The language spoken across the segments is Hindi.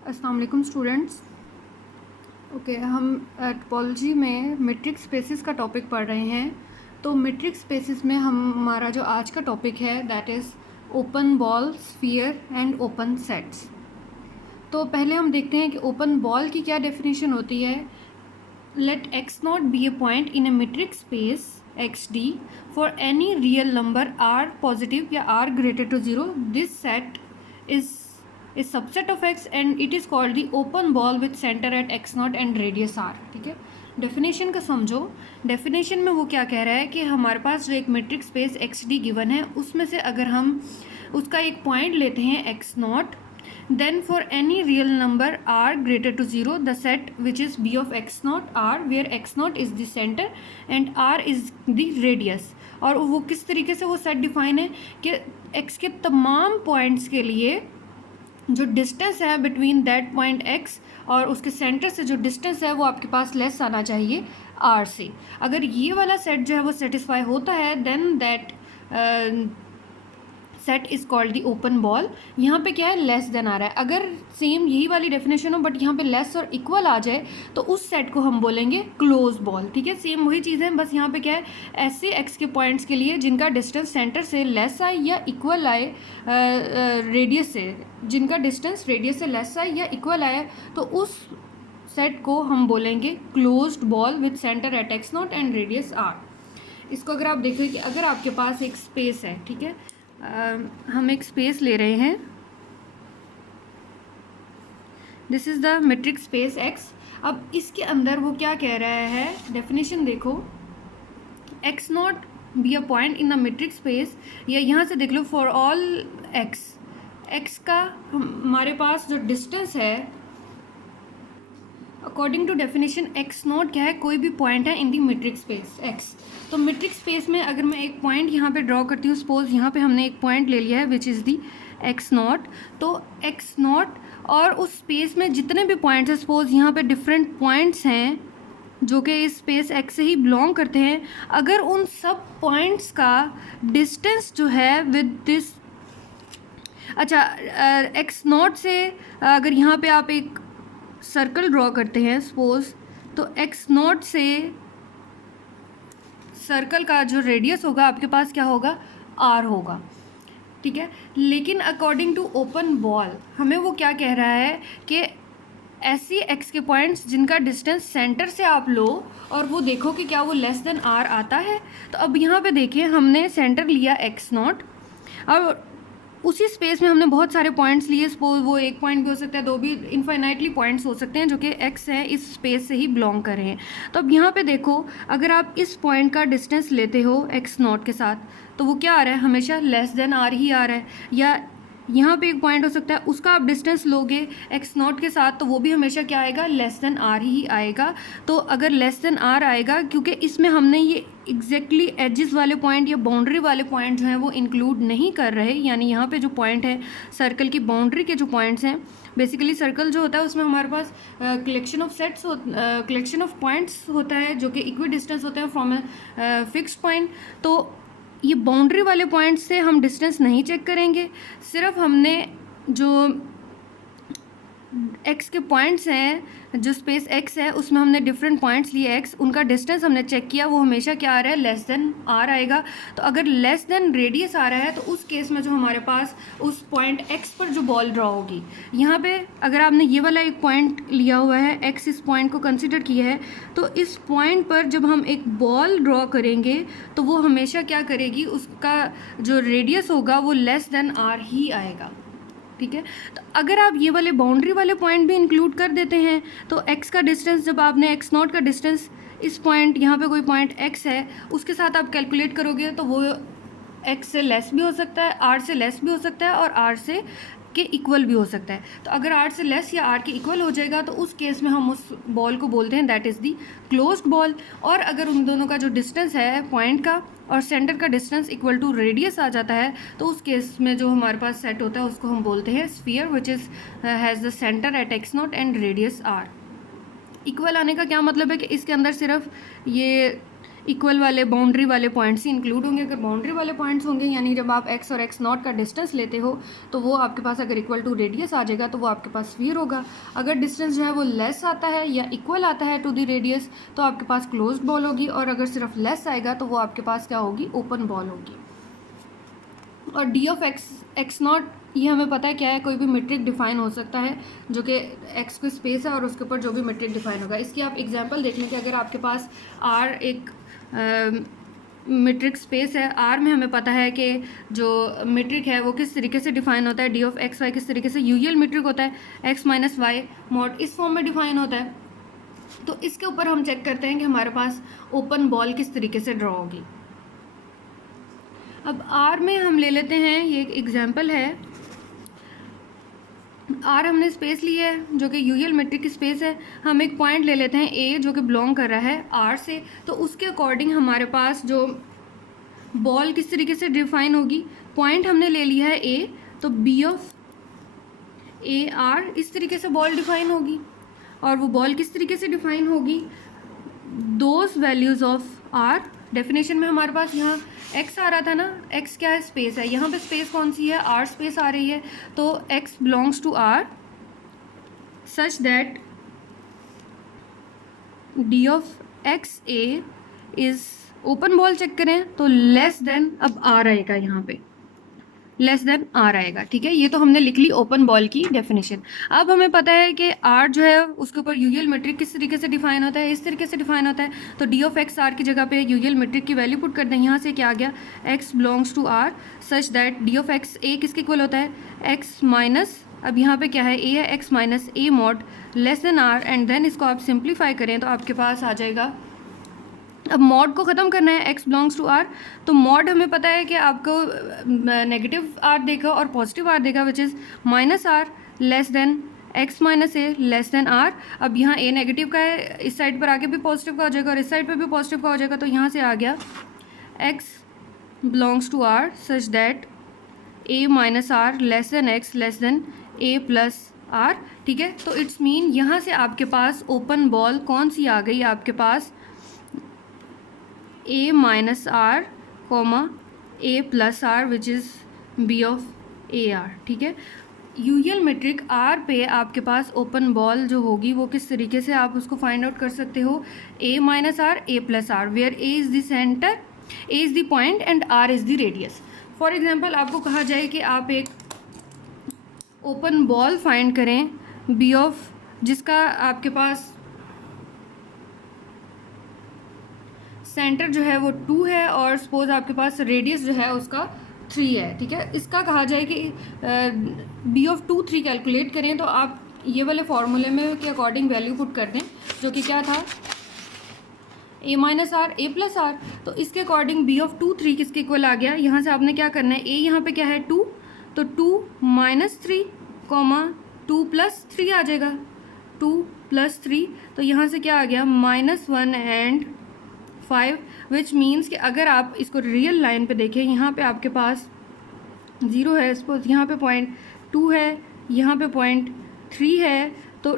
अस्सलाम वालेकुम स्टूडेंट्स। हम टोपोलॉजी में मीट्रिक स्पेसेस का टॉपिक पढ़ रहे हैं। तो मीट्रिक स्पेसेस में हमारा जो आज का टॉपिक है that is open ball, sphere and open sets. तो पहले हम देखते हैं कि ओपन बॉल की क्या डेफिनेशन होती है। Let x not be a point in a metric space x d for any real number r positive या r greater to zero, this set is subset of x and it is called the open ball with centre at x not and radius r. ठीक है, डेफिनेशन का समझो। डेफिनेशन में वो क्या कह रहा है कि हमारे पास जो एक metric space x D given है उसमें से अगर हम उसका एक पॉइंट लेते हैं x not, then for any real number r greater to 0, the set which is b of x naught r, where x naught is the center and r is the radius। और वो किस तरीके से वो सेट डिफाइन है कि x के तमाम पॉइंट्स के लिए जो डिस्टेंस है बिटवीन दैट पॉइंट x और उसके सेंटर से जो डिस्टेंस है वो आपके पास लेस आना चाहिए r से। अगर ये वाला सेट जो है वो सेटिस्फाई होता है then that set is called the open ball. यहाँ पे क्या है, लेस देन आ रहा है। अगर सेम यही वाली डेफिनेशन हो बट यहाँ पे लेस और इक्वल आ जाए तो उस सेट को हम बोलेंगे क्लोज बॉल। ठीक है, सेम वही चीज़ है, बस यहाँ पे क्या है, ऐसे एक्स के पॉइंट्स के लिए जिनका डिस्टेंस सेंटर से लेस आए या इक्वल आए रेडियस से, जिनका डिस्टेंस रेडियस से लेस आए या इक्वल आए, तो उस सेट को हम बोलेंगे closed ball with centre at x not and radius r. इसको अगर आप देखें कि अगर आपके पास एक स्पेस है, ठीक है, हम एक स्पेस ले रहे हैं, this is the metric space x. अब इसके अंदर वो क्या कह रहा है, डेफिनेशन देखो, x not be a point in the metric space, या यहाँ से देख लो फॉर ऑल एक्स, एक्स का हमारे पास जो डिस्टेंस है according to definition x not क्या है, कोई भी पॉइंट है in the metric space x. तो मीट्रिक स्पेस में अगर मैं एक पॉइंट यहाँ पे ड्रॉ करती हूँ, सपोज यहाँ पे हमने एक पॉइंट ले लिया है which is the x not, तो एक्स नॉट और उस स्पेस में जितने भी पॉइंट्स हैं, सपोज यहाँ पे डिफरेंट पॉइंट्स हैं जो कि इस स्पेस एक्स से ही बिलोंग करते हैं, अगर उन सब पॉइंट्स का डिस्टेंस जो है विद दिस, अच्छा एक्स नॉट से अगर यहाँ पे आप एक सर्कल ड्रॉ करते हैं सपोज, तो एक्स नॉट से सर्कल का जो रेडियस होगा आपके पास क्या होगा, आर होगा। ठीक है, लेकिन अकॉर्डिंग टू ओपन बॉल हमें वो क्या कह रहा है कि ऐसी एक्स के पॉइंट्स जिनका डिस्टेंस सेंटर से आप लो और वो देखो कि क्या वो लेस देन आर आता है। तो अब यहाँ पे देखिए, हमने सेंटर लिया एक्स नॉट, अब उसी स्पेस में हमने बहुत सारे पॉइंट्स लिए, सपोज वो एक पॉइंट भी हो सकता है, दो भी, इनफाइनाइटली पॉइंट्स हो सकते हैं जो कि एक्स है, इस स्पेस से ही बिलोंग कर रहे हैं। तो अब यहाँ पे देखो, अगर आप इस पॉइंट का डिस्टेंस लेते हो एक्स नॉट के साथ, तो वो क्या आ रहा है, हमेशा लेस देन आर ही आ रहा है। या यहाँ पे एक पॉइंट हो सकता है, उसका आप डिस्टेंस लोगे एक्स नॉट के साथ, तो वो भी हमेशा क्या आएगा, लेस देन आर ही आएगा। तो अगर लेस देन आर आएगा, क्योंकि इसमें हमने ये एग्जैक्टली एजेस वाले पॉइंट या बाउंड्री वाले पॉइंट जो हैं वो इंक्लूड नहीं कर रहे, यानी यहाँ पे जो पॉइंट है सर्कल की बाउंड्री के जो पॉइंट्स हैं, बेसिकली सर्कल जो होता है उसमें हमारे पास collection of sets collection of points होता है जो कि इक्वी डिस्टेंस होते हैं फ्रॉम ए फिक्स्ड पॉइंट। तो ये बाउंड्री वाले पॉइंट्स से हम डिस्टेंस नहीं चेक करेंगे, सिर्फ हमने जो एक्स के पॉइंट्स हैं, जो स्पेस एक्स है उसमें हमने डिफरेंट पॉइंट्स लिए एक्स, उनका डिस्टेंस हमने चेक किया, वो हमेशा क्या आ रहा है, लेस देन आर आएगा। तो अगर लेस देन रेडियस आ रहा है तो उस केस में जो हमारे पास उस पॉइंट एक्स पर जो बॉल ड्रॉ होगी, यहाँ पे अगर आपने ये वाला एक पॉइंट लिया हुआ है एक्स, इस पॉइंट को कंसिडर किया है, तो इस पॉइंट पर जब हम एक बॉल ड्रॉ करेंगे तो वो हमेशा क्या करेगी, उसका जो रेडियस होगा वो लेस देन आर ही आएगा। ठीक है, तो अगर आप ये वाले बाउंड्री वाले पॉइंट भी इंक्लूड कर देते हैं तो एक्स का डिस्टेंस, जब आपने एक्स नॉट का डिस्टेंस इस पॉइंट, यहाँ पे कोई पॉइंट एक्स है, उसके साथ आप कैलकुलेट करोगे तो वो एक्स से लेस भी हो सकता है, आर से लेस भी हो सकता है और आर से के इक्वल भी हो सकता है। तो अगर आर से लेस या आर के इक्वल हो जाएगा तो उस केस में हम उस बॉल को बोलते हैं that is the closed ball. और अगर उन दोनों का जो डिस्टेंस है पॉइंट का और सेंटर का डिस्टेंस इक्वल टू रेडियस आ जाता है तो उस केस में जो हमारे पास सेट होता है उसको हम बोलते हैं sphere, which is has the centre at x not and radius r. Equal आने का क्या मतलब है कि इसके अंदर सिर्फ ये इक्वल वाले बाउंड्री वाले पॉइंट्स ही इंक्लूड होंगे। अगर बाउंड्री वाले पॉइंट्स होंगे यानी जब आप x और x0 का डिस्टेंस लेते हो तो वो आपके पास अगर इक्वल टू रेडियस आ जाएगा तो वो आपके पास स्फीयर होगा। अगर डिस्टेंस जो है वो लेस आता है या इक्वल आता है टू द रेडियस तो आपके पास क्लोज्ड बॉल होगी, और अगर सिर्फ लेस आएगा तो वो आपके पास क्या होगी, ओपन बॉल होगी। और डी ऑफ x0 ये हमें पता है क्या है, कोई भी मीट्रिक डिफाइन हो सकता है जो कि x को स्पेस है और उसके ऊपर जो भी मीट्रिक डिफाइन होगा। इसकी आप एग्जांपल देख लें कि अगर आपके पास R एक मीट्रिक स्पेस है, R में हमें पता है कि जो मीट्रिक है वो किस तरीके से डिफाइन होता है, डी ऑफ एक्स वाई किस तरीके से यूजुअल मीट्रिक होता है, x माइनस वाई मॉड इस फॉर्म में डिफाइन होता है। तो इसके ऊपर हम चेक करते हैं कि हमारे पास ओपन बॉल किस तरीके से ड्रॉ होगी। अब R में हम ले लेते हैं, ये एक एग्जाम्पल है, R हमने स्पेस ली है जो कि यूजुअल मीट्रिक की स्पेस है। हम एक पॉइंट ले लेते हैं A जो कि बिलोंग कर रहा है R से, तो उसके अकॉर्डिंग हमारे पास जो बॉल किस तरीके से डिफाइन होगी, पॉइंट हमने ले लिया है A, तो B ऑफ ए आर इस तरीके से बॉल डिफाइन होगी। और वो बॉल किस तरीके से डिफाइन होगी, those values of r. Definition में हमारे पास यहाँ x आ रहा था ना, x क्या है, स्पेस है, यहाँ पे स्पेस कौन सी है, r स्पेस आ रही है, तो x belongs to r such that d of x a is, open ball check करें तो लेस देन, अब r आएगा यहाँ पे, लेस देन आर आएगा, ठीक है। ये तो हमने लिख ली ओपन बॉल की डेफिनेशन। अब हमें पता है कि आर जो है उसके ऊपर यूजुअल मीट्रिक किस तरीके से डिफाइन होता है, इस तरीके से डिफाइन होता है। तो डी ऑफ एक्स आर की जगह पे यूजुअल मीट्रिक की वैल्यू पुट कर दें। यहाँ से क्या आ गया, x belongs to r such that d of x a किसके इक्वल होता है, एक्स माइनस, अब यहाँ पे क्या है, ए है, x minus a mod less than r, and then इसको आप सिंप्लीफाई करें तो आपके पास आ जाएगा। अब मॉड को ख़त्म करना है, x बिलोंग्स टू r, तो मॉड हमें पता है कि आपको नेगेटिव r देगा और पॉजिटिव r देगा, which is minus r less than x minus A less than r। अब यहाँ a नेगेटिव का है, इस साइड पर आके भी पॉजिटिव का हो जाएगा और इस साइड पर भी पॉजिटिव का हो जाएगा, तो यहाँ से आ गया x belongs to r such that a minus r less than x less than a plus r, ठीक है। तो इट्स मीन यहाँ से आपके पास ओपन बॉल कौन सी आ गई, आपके पास a minus r comma a plus r which is b of a r, ठीक है। यूजुअल मीट्रिक r पे आपके पास ओपन बॉल जो होगी वो किस तरीके से आप उसको फाइंड आउट कर सकते हो, a minus r a plus r, where a is the centre, a is the point and r is the radius. For example आपको कहा जाए कि आप एक ओपन बॉल फाइंड करें b ऑफ, जिसका आपके पास सेंटर जो है वो 2 है और सपोज आपके पास रेडियस जो है उसका 3 है, ठीक है। इसका कहा जाए कि b ऑफ 2 3 कैलकुलेट करें, तो आप ये वाले फार्मूले में के अकॉर्डिंग वैल्यू पुट कर दें जो कि क्या था, a minus r a plus r. तो इसके अकॉर्डिंग b ऑफ 2 3 किसके इक्वल आ गया, यहाँ से आपने क्या करना है, a यहाँ पे क्या है 2, तो 2 माइनस 3 कॉमा 2 प्लस 3 आ जाएगा, 2 प्लस 3, तो यहाँ से क्या आ गया -1 एंड 5, विच मीन्स कि अगर आप इसको रियल लाइन पे देखें, यहाँ पे आपके पास 0 है, सपोज यहाँ पे 0.2 है, यहाँ पे 0.3 है, तो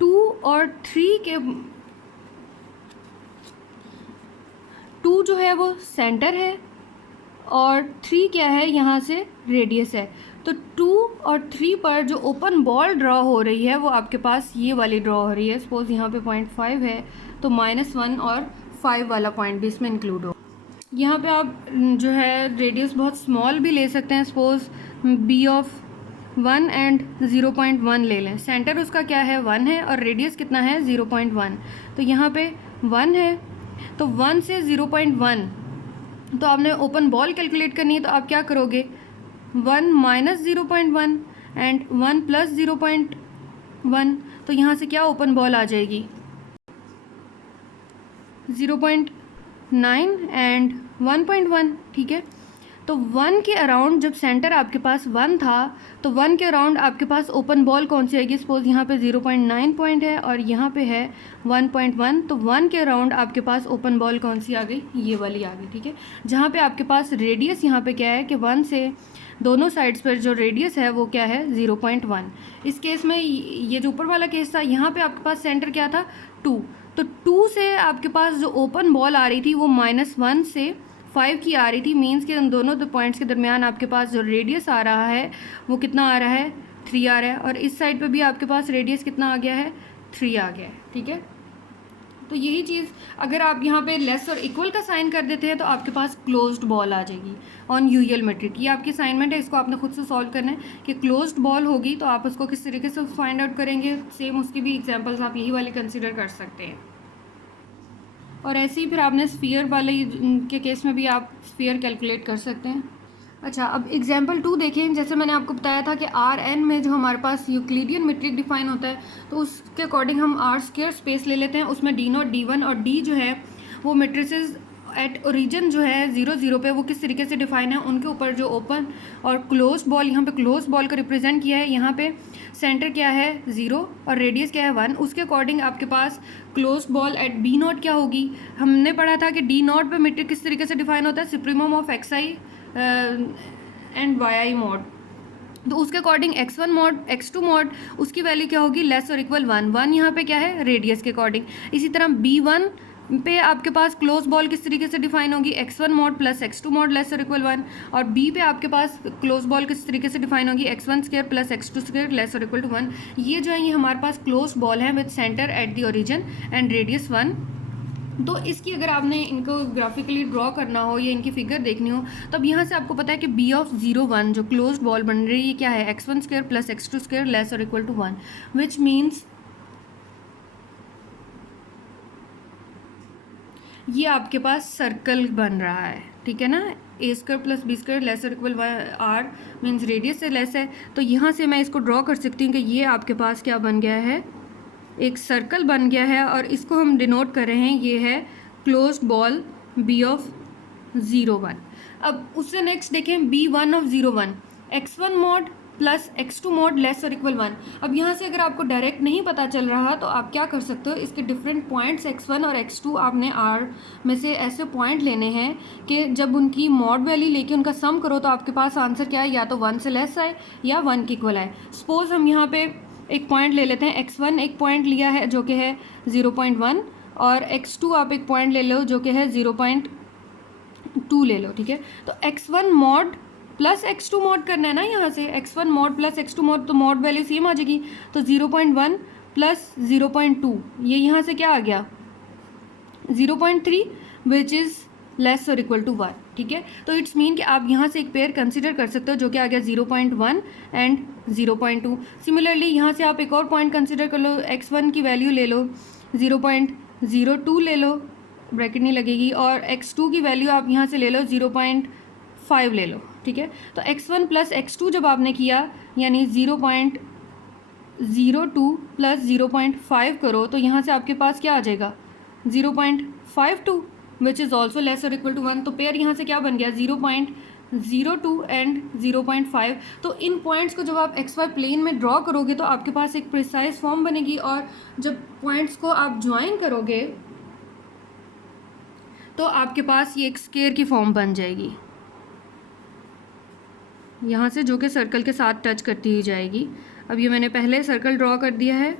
2 और 3 के 2 जो है वो सेंटर है और 3 क्या है, यहाँ से रेडियस है। तो 2 और 3 पर जो ओपन बॉल ड्रॉ हो रही है वो आपके पास ये वाली ड्रॉ हो रही है। सपोज यहाँ पे 0.5 है तो -1 और 5 वाला पॉइंट भी इसमें इंक्लूड हो। यहाँ पे आप जो है रेडियस बहुत स्मॉल भी ले सकते हैं, सपोज b ऑफ 1 एंड 0.1 ले लें। सेंटर उसका क्या है 1 है और रेडियस कितना है 0.1, तो यहाँ पे 1 है, तो 1 से 0.1, तो आपने ओपन बॉल कैलकुलेट करनी है, तो आप क्या करोगे 1 माइनस 0.1 एंड 1 प्लस 0.1, तो यहाँ से क्या ओपन बॉल आ जाएगी 0.9 एंड 1.1, ठीक है। तो 1 के अराउंड जब सेंटर आपके पास 1 था तो 1 के अराउंड आपके पास ओपन बॉल कौन सी आएगी, सपोज यहाँ पे 0.9 पॉइंट है और यहाँ पे है 1.1, तो 1 के अराउंड आपके पास ओपन बॉल कौन सी आ गई, ये वाली आ गई, ठीक है। जहाँ पे आपके पास रेडियस यहाँ पे क्या है कि 1 से दोनों साइड्स पर जो रेडियस है वो क्या है 0.1। इस केस में ये जो ऊपर वाला केस था, यहाँ पे आपके पास सेंटर क्या था 2, तो 2 से आपके पास जो ओपन बॉल आ रही थी वो -1 से 5 की आ रही थी। मीन्स कि उन दोनों पॉइंट्स के दरमियान आपके पास जो रेडियस आ रहा है वो कितना आ रहा है 3 आ रहा है, और इस साइड पे भी आपके पास रेडियस कितना आ गया है 3 आ गया है। ठीक है, तो यही चीज़ अगर आप यहाँ पे लेस और इक्वल का साइन कर देते हैं तो आपके पास क्लोज्ड बॉल आ जाएगी ऑन यूजुअल मेट्रिक। ये आपकी असाइनमेंट है, इसको आपने खुद से सॉल्व करना है कि क्लोज्ड बॉल होगी तो आप उसको किस तरीके से फाइंड आउट करेंगे। सेम उसकी भी एग्जांपल्स आप यही वाले कंसिडर कर सकते हैं। और ऐसे ही फिर आपने स्फीयर वाले के केस में भी आप स्फीयर कैलकुलेट कर सकते हैं। अच्छा, अब एग्जाम्पल 2 देखें। जैसे मैंने आपको बताया था कि आर एन में जो हमारे पास यूक्लिडियन मेट्रिक डिफाइन होता है तो उसके अकॉर्डिंग हम आर स्क्वायर स्पेस ले लेते हैं। उसमें डी नॉट डी वन और डी जो है वो मेट्रिसेस एट ओरिजिन जो है 0 0 पे वो किस तरीके से डिफाइन है, उनके ऊपर जो ओपन और क्लोज बॉल, यहाँ पे क्लोज बॉल को रिप्रेजेंट किया है। यहाँ पे सेंटर क्या है 0 और रेडियस क्या है 1। उसके अकॉर्डिंग आपके पास close ball at b nought क्या होगी। हमने पढ़ा था कि डी नॉट पे मेट्रिक किस तरीके से डिफाइन होता है, supremum of x i and y i mod. तो उसके according x1 mod x2 mod उसकी वैल्यू क्या होगी लेस और इक्वल 1 1। यहाँ पे क्या है रेडियस के अकॉर्डिंग। इसी तरह b1 पे आपके पास क्लोज बॉल किस तरीके से डिफाइन होगी x1 mod plus x2 mod less और इक्वल 1, और b पे आपके पास क्लोज बॉल किस तरीके से डिफाइन होगी x1 square plus x2 square less और इक्वल टू 1। ये जो है ये हमारे पास क्लोज बॉल है with centre at the origin and radius 1। तो इसकी अगर आपने इनको ग्राफिकली ड्रॉ करना हो या इनकी फिगर देखनी हो तो अब यहाँ से आपको पता है कि बी ऑफ 0 1 जो क्लोज्ड बॉल बन रही है क्या है x1 square plus x2 square less और इक्वल टू 1, विच मीन्स ये आपके पास सर्कल बन रहा है। ठीक है ना, a square plus b square less और इक्वल आर मीन्स रेडियस से लेस है। तो यहाँ से मैं इसको ड्रॉ कर सकती हूँ कि ये आपके पास क्या बन गया है, एक सर्कल बन गया है, और इसको हम डिनोट कर रहे हैं ये है क्लोज्ड बॉल बी ऑफ 0 1। अब उससे नेक्स्ट देखें b1 of 0 1 x1 mod plus x2 mod less और इक्वल 1। अब यहाँ से अगर आपको डायरेक्ट नहीं पता चल रहा तो आप क्या कर सकते हो, इसके डिफरेंट पॉइंट्स x1 और x2 आपने r में से ऐसे पॉइंट लेने हैं कि जब उनकी मॉड वैल्यू लेके उनका सम करो तो आपके पास आंसर क्या है, या तो 1 से लेस आए या 1 के इक्वल आए। सपोज हम यहाँ पे एक पॉइंट ले लेते हैं x1 एक पॉइंट लिया है जो कि है 0.1 और x2 आप एक पॉइंट ले लो जो कि है 0.2 ले लो। ठीक है, तो x1 mod plus x2 mod करना है ना, यहाँ से x1 mod plus x2 mod, तो मॉड वैल्यू सेम आ जाएगी। तो 0.1 प्लस 0.2 ये यहाँ से क्या आ गया 0.3 विच इज़ लेस और इक्वल टू 1। ठीक है, तो इट्स मीन कि आप यहाँ से एक पेयर कंसिडर कर सकते हो जो कि आ गया 0.1 एंड 0.2। सिमिलरली यहाँ से आप एक और पॉइंट कंसिडर कर लो, x1 की वैल्यू ले लो 0.02 ले लो, ब्रैकेट नहीं लगेगी, और x2 की वैल्यू आप यहाँ से ले लो 0.5 ले लो। ठीक है, तो x1 प्लस x2 जब आपने किया यानी 0.02 प्लस 0.5 करो तो यहाँ से आपके पास क्या आ जाएगा 0.52 विच इज़ ऑल्सो लेस और इक्वल टू 1। तो पेयर यहाँ से क्या बन गया 0.02 एंड 0.5। तो इन पॉइंट्स को जब आप XY प्लेन में ड्रॉ करोगे तो आपके पास एक प्रिसाइज फॉर्म बनेगी, और जब पॉइंट्स को आप ज्वाइन करोगे तो आपके पास ये एक स्क्वायर की फॉर्म बन जाएगी यहाँ से, जो कि सर्कल के साथ टच करती हुई जाएगी। अब ये मैंने पहले सर्कल ड्रॉ कर दिया है,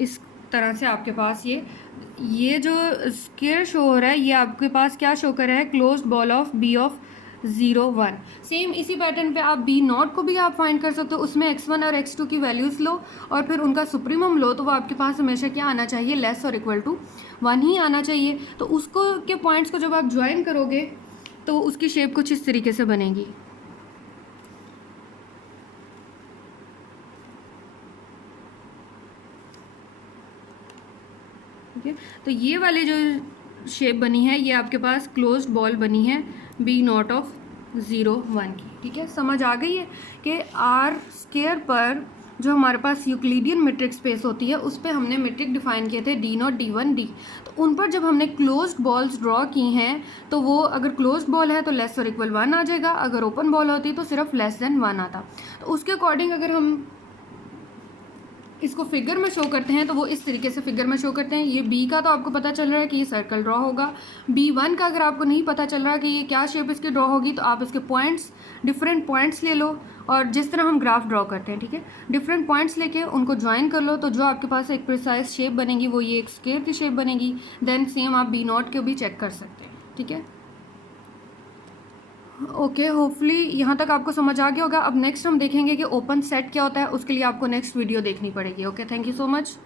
इस तरह से आपके पास ये जो स्क्वायर शो हो रहा है ये आपके पास क्या शो कर रहा है closed ball of b of 0 1। Same इसी पैटर्न पे आप बी नॉट को भी आप फाइंड कर सकते हो, उसमें x1 और x2 की वैल्यूज़ लो और फिर उनका सुप्रीमम लो, तो वो आपके पास हमेशा क्या आना चाहिए लेस और इक्वल टू 1 ही आना चाहिए। तो उसको के पॉइंट्स को जब आप ज्वाइन करोगे तो उसकी शेप कुछ इस तरीके से बनेगी। ठीक है, तो ये वाली जो शेप बनी है ये आपके पास क्लोज्ड बॉल बनी है बी नॉट ऑफ 0 1 की। ठीक है, समझ आ गई है कि आर स्क्वायर पर जो हमारे पास यूक्लिडियन मेट्रिक स्पेस होती है उस पर हमने मेट्रिक डिफाइन किए थे D not D one D. तो उन पर जब हमने क्लोज्ड बॉल्स ड्रॉ की हैं तो वो अगर क्लोज्ड बॉल है तो लेस और इक्वल 1 आ जाएगा, अगर ओपन बॉल होती तो सिर्फ लेस देन 1 आता। तो उसके अकॉर्डिंग अगर हम इसको फिगर में शो करते हैं तो वो इस तरीके से फिगर में शो करते हैं। ये बी का तो आपको पता चल रहा है कि ये सर्कल ड्रॉ होगा। B1 का अगर आपको नहीं पता चल रहा कि ये क्या शेप इसकी ड्रॉ होगी तो आप इसके पॉइंट्स, डिफरेंट पॉइंट्स ले लो, और जिस तरह हम ग्राफ ड्रॉ करते हैं, ठीक है, डिफरेंट पॉइंट्स लेके उनको ज्वाइन कर लो, तो जो आपके पास एक प्रिसाइज शेप बनेगी वो ये एक स्क्वायर की शेप बनेगी। देन सेम आप B0 को भी चेक कर सकते हैं, ठीक है। ओके, होपफुली यहाँ तक आपको समझ आ गया होगा। अब नेक्स्ट हम देखेंगे कि ओपन सेट क्या होता है, उसके लिए आपको नेक्स्ट वीडियो देखनी पड़ेगी। Okay, thank you so much.